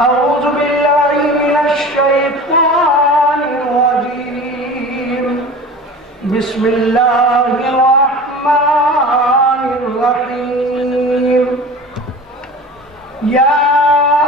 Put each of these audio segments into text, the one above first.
أعوذ بالله من الشيطان الرجيم. بسم الله الرحمن الرحيم. يا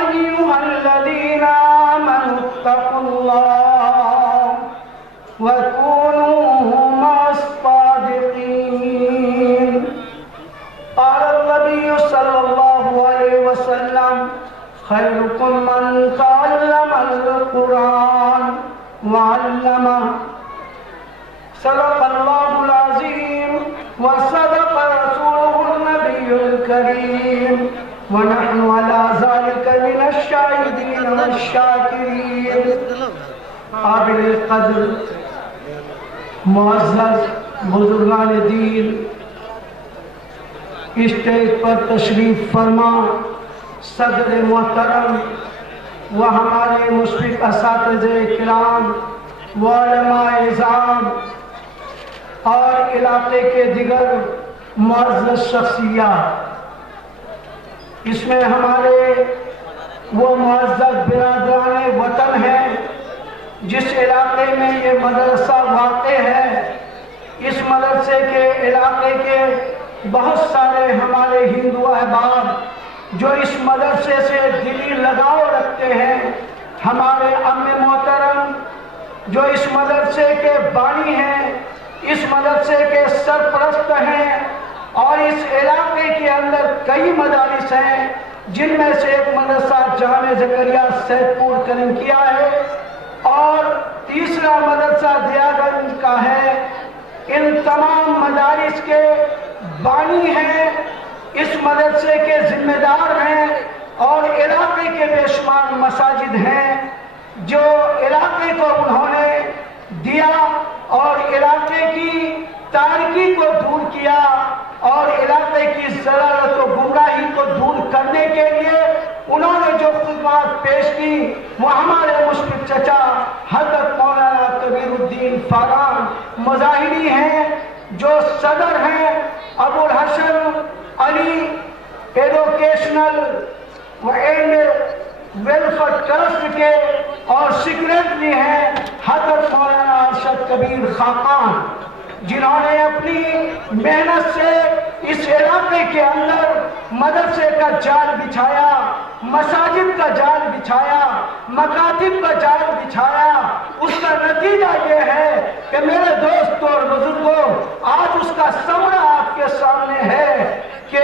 أيها الذين آمنوا اتقوا الله وكونوا مع الصادقين. قال النبي صلى الله عليه وسلم: خيركم من تعلم القرآن وعلمه. صدق الله العظيم وصدق رسوله النبي الكريم، ونحن على ذلك من الشاهدين والشاكرين. قابل قدر معزز بزرگان دین، اسٹیج پر تشریف فرما صدر محترم و ہمارے مشفق اساتذہ کرام و علماء اعظام اور علاقے کے دیگر معزز شخصیات، اس میں ہمارے وہ معزز برادران وطن ہیں جس علاقے میں یہ مدرسہ واقع ہے. اس مدرسے کے علاقے کے بہت سارے ہمارے ہندو احباب جو اس مدرسے سے دلی لگاؤ رکھتے ہیں، ہمارے ام محترم جو اس مدرسے کے بانی ہیں، اس مدرسے کے سرپرست ہیں، اور اس علاقے کے اندر کئی مدارس ہیں جن میں سے ایک مدرسہ جامع زکریا سید پور کرم کیا ہے اور تیسرا مدرسہ دیا گنج کا ہے. ان تمام مدارس کے بانی ہیں، اس مدرسے کے ذمہ دار ہیں، اور علاقے کے بے شمار مساجد ہیں جو علاقے کو انہوں نے دیا اور علاقے کی تاریکی کو دور کیا اور علاقے کی ضلالت و گمراہی کو دور کرنے کے لیے انہوں نے جو خدمات پیش کی وہ ہمارے مشفق چچا حضرت مولانا کبیر الدین فاران مظاہری ہیں، جو صدر ہیں ابو الحسن علی ایڈوکیشنل اینڈ ویلفیئر ٹرسٹ کے، اور سیکریٹری ہیں حضرت مولانا ارشد کبیر خاقان، جنہوں نے اپنی محنت سے اس علاقے کے اندر مدرسے کا جال بچھایا، مساجد کا جال بچھایا، مکاتب کا جال بچھایا. اس کا نتیجہ یہ ہے کہ میرے دوستوں اور بزرگوں، آج اس کا ثمرہ آپ کے سامنے ہے کہ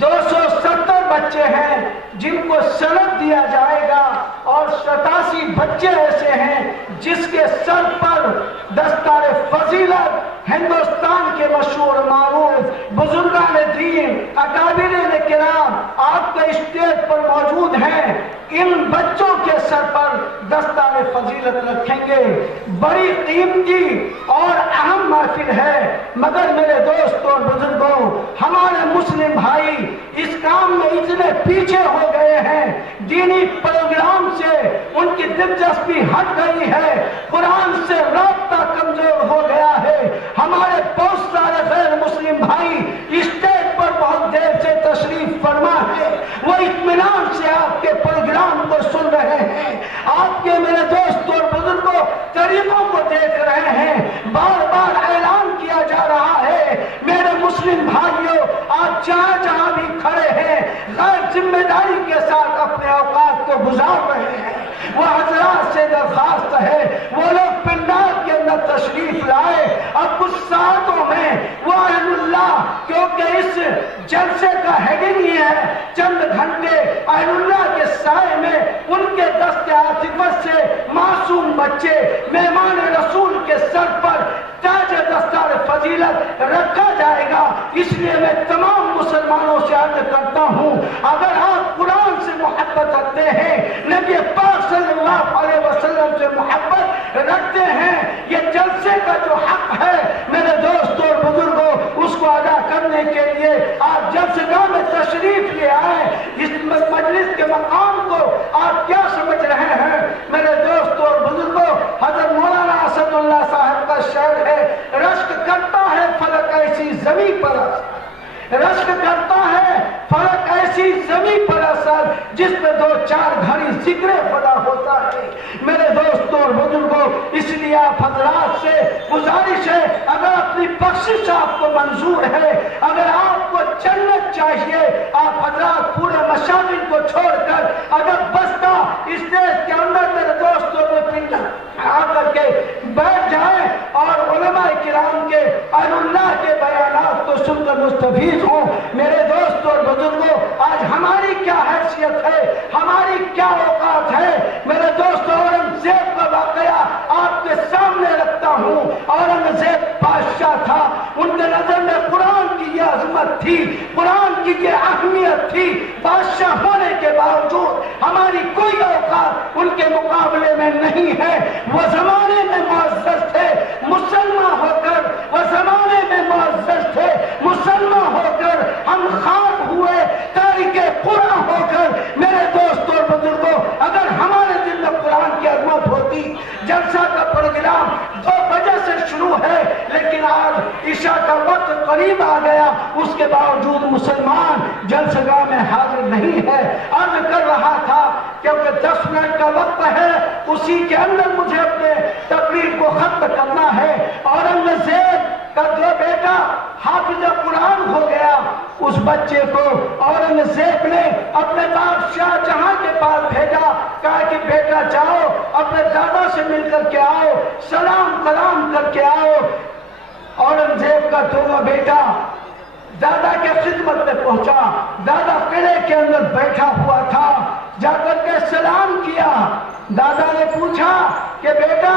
270 بچے ہیں جن کو سند دیا جائے گا، اور 87 بچے ایسے ہیں جس کے سر پر دستار فضیلت ہندوستان کے مشہور معروف بزرگان دین اکابرین کرام آپ کے اسٹیج پر موجود ہیں. ان بچوں کے سر پر دستار فضیلت رکھیں گے. بڑی قیمتی اور اہم محفل ہے، مگر میرے دوستوں اور بزرگوں، ہمارے مسلم بھائی اس کام میں اتنے پیچھے ہو گئے ہیں، دینی پروگرام سے ان کی دلچسپی ہٹ گئی ہے، قرآن سے رابطہ کمزور ہو گیا ہے. ہمارے بہت سارے غیر مسلم بھائی اسٹیج پر بہت دیر سے تشریف فرما ہے، وہ اطمینان سے آپ کے پروگرام کو سن رہے ہیں، آپ کے میرے دوستوں اور بزرگوں طریقوں کو دیکھ رہے ہیں. بار بار اعلان کیا جا رہا ہے، میرے مسلم بھائیوں، آپ جہاں جہاں بھی کھڑے ہیں غیر ذمہ داری کے ساتھ اپنے اوقات کو گزار رہے ہیں، وہ حضرات سے درخواست ہے وہ لوگ پنڈال کے اندر تشریف لائے. اب کچھ ساعتوں میں وہ اہل اللہ، کیونکہ اس جلسے کا ہیڈنگ ہی ہے چند گھنٹے اہل اللہ کے سائے میں ان کے دست عاطفت سے معصوم بچے مہمان رسول کے سر پر تاج دستار فضیلت رکھا جائے گا. اس لیے میں تمام مسلمانوں سے عرض کرتا ہوں، اگر آپ قرآن سے محبت رکھتے ہیں، نبی پاک صلی اللہ علیہ وسلم سے محبت رکھتے ہیں، یہ جلسے کا جو حق ہے میرے دوستوں اور بزرگوں، اس کو ادا کرنے کے لیے آپ جلسے گاہ میں تشریف لے آئے. اس مجلس کے مقام کو آپ کیا سمجھ رہے ہیں میرے دوستوں اور بزرگوں؟ حضرت مولانا اسد اللہ صاحب کا شعر ہے، رشک کرتا ہے فلک ایسی زمین پر، رشک کرتا ہے فلک ایسی زمین پر मुफस्सल जिसमें 2-4 घड़ी जिक्र खुदा होता है। मेरे दोस्तों और बुजुर्गों, इसलिए आप हजरात से गुजारिश है, अगर अपनी बख्शिश आपको मंजूर है, अगर आपको जन्नत चाहिए, आप हजरात पूरे मशागिल को छोड़कर अगर बस्ता स्टेज के अंदर मेरे दोस्तों में पिंड आकर के बैठ जाए और उलमाए किराम के अल्लाह के बयानात को सुनकर मुस्तफीद हो। मेरे दोस्तों और बुजुर्गों, आज हमारी क्या हैसियत है, हमारी क्या औकात है। मेरे दोस्तों, औरंगजेब का वाकया आपके सामने रखता हूँ। औरंगजेब बादशाह था, उनके नजर में कुरान की ये अजमत थी, कुरान की ये अहमियत थी। बादशाह होने के बावजूद हमारी कोई औकात उनके मुकाबले में नहीं है। वो जमाने में मुअज़्ज़ज़ थे, मुसलमान होकर वो जमाने में मुअज़्ज़ज़ थे, मुसलमान होकर हम खाक हुए, तारिके कुरान होकर। मेरे दोस्तों और बुजुर्गों, अगर हमारे दिल में कुरान की अजमत होती, जलसा का प्रोग्राम 2 बजे से शुरू है, लेकिन आज ईशा का वक्त करीब आ गया, उसके बावजूद मुसलमान जलसगाह में हाजिर नहीं है। अर्ज कर रहा था क्योंकि 10 मिनट का वक्त है, उसी के अंदर मुझे अपने तकरीर को खत्म करना है। औरंगजेब का जो बेटा हाफिज कुरान हो गया, उस बच्चे को औरंगजेब ने अपने बाप शाहजहां के पास भेजा, कहा कि बेटा जाओ अपने दादा से मिलकर के आओ, सलाम कलाम करके आओ। औरंगजेब का दोनों बेटा दादा के खिदमत में पहुंचा। दादा किले के अंदर बैठा हुआ था, जाकर के सलाम किया। दादा ने पूछा कि बेटा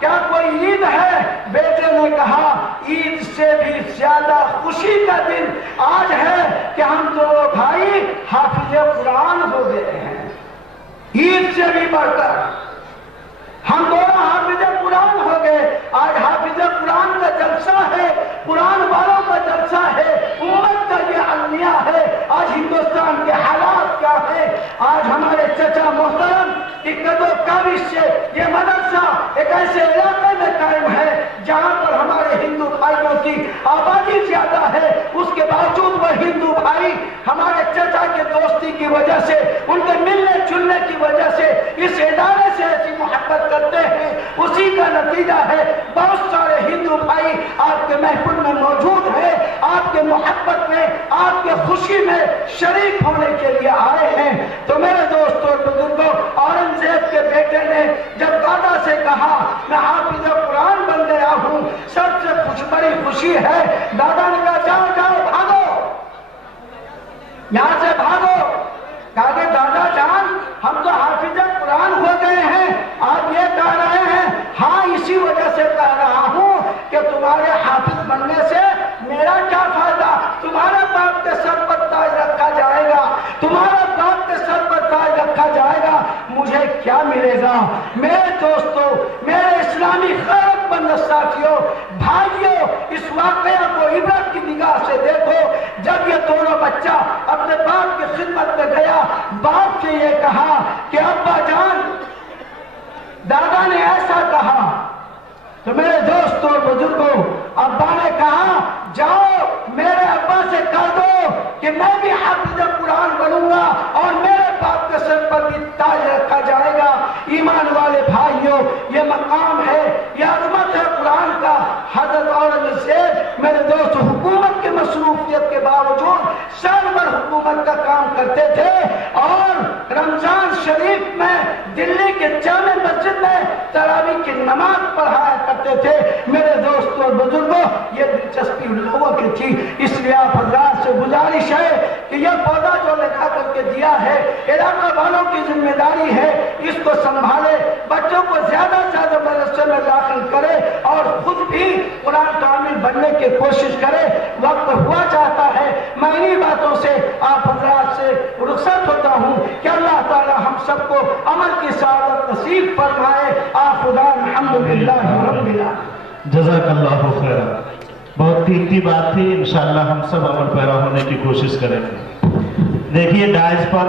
क्या कोई ईद है? बेटे ने कहा ईद से भी ज्यादा खुशी का दिन आज है कि हम दोनों भाई हाफिज कुरान हो गए हैं। ईद से भी बढ़कर हम दोनों हाफिज कुरान हो गए। आज हाफिज कुरान का जलसा है, कुरान वालों का जलसा है, उम्मत का ये अलमिया है। आज हिंदुस्तान के हालात क्या है? आज हमारे चचा मोहतरम की कदो काबिश से ये मदरसा एक ऐसे इलाके में कायम है जहाँ पर हमारे हिंदू भाइयों की आबादी ज्यादा है, उसके बावजूद वह हिंदू भाई हमारे चचा के दोस्ती की वजह से, उनके मिलने जुलने की वजह से इस इदारे से ऐसी मोहब्बत करते हैं। उसी का नतीजा है बहुत सारे हिंदू भाई आपके महफिल में मौजूद हैं, आपके मोहब्बत में, आपके खुशी में शरीक होने के लिए आए हैं। तो मेरे दोस्तों और बुजुर्गों, औरंगजेब के बेटे ने जब दादा से कहा मैं हाफिज कुरान बन गया हूँ, सबसे बड़ी खुशी है, दादा ने कहा जाओ जाओ भागो, यहाँ से भागो। कहा दादा जान हम तो हाफिज कुरान हो गए हैं, आप ये कह रहे हैं? हाँ, इसी वजह से कह रहा हूँ कि तुम्हारे हाफिज बनने से मेरा क्या फायदा? तुम्हारे बाप के सर पर ताज रखा जाएगा, तुम्हारे बाप के सर पर ताज रखा जाएगा, मुझे क्या मिलेगा? मेरे दोस्तों, मेरे इस्लामी खैरतमंद साथियों, भाइयों, इस वाकया को इबरत की निगाह से देखो। जब ये दोनों बच्चा अपने बाप की खिदमत में गया, बाप से ये कहा कि अब्बा जान दादा ने ऐसा कहा। तो मेरे दोस्तों और बुजुर्गों, अब्बा ने कहा जाओ मेरे अब्बा से कह दो कि मैं भी हाफिज कुरान बनूंगा और मेरे बाप के सर पर भी ताज रखा जाएगा। ईमान वाले भाइयों, ये मकाम है, ये अजमत है कुरान का। हजरत औरंगजेब मेरे दोस्त हुकूमत के मसरूफियत के बावजूद साल भर हुकूमत का काम करते थे और रमजान शरीफ में दिल्ली के जामे मस्जिद में तरावी की नमाज पढ़ाया करते थे। मेरे दोस्तों और बुजुर्गों, ये दिलचस्पी लोगों की थी, इसलिए आप हजरात से गुजारिश है कि यह पौधा जो लगा करके दिया है, इलाका वालों की जिम्मेदारी है, इसको संभाले, बच्चों को ज्यादा से ज्यादा मदरसे में दाखिल करे और खुद भी कुरान कामिल बनने की कोशिश करे। वक्त हुआ चाहता है, मैं इन्हीं बातों से आप हजरात से रुखसत होता हूँ कि अल्लाह ताला हम सबको अमल की सआदत नसीब फरमाए। आखिर अल्हम्दुलिल्लाह रब्बिल आलमीन। जज़ाकल्लाहु खैरन। बहुत कीमती बात थी, इंशाअल्लाह हम सब अमल पैरा होने की कोशिश करेंगे। देखिए डाइस पर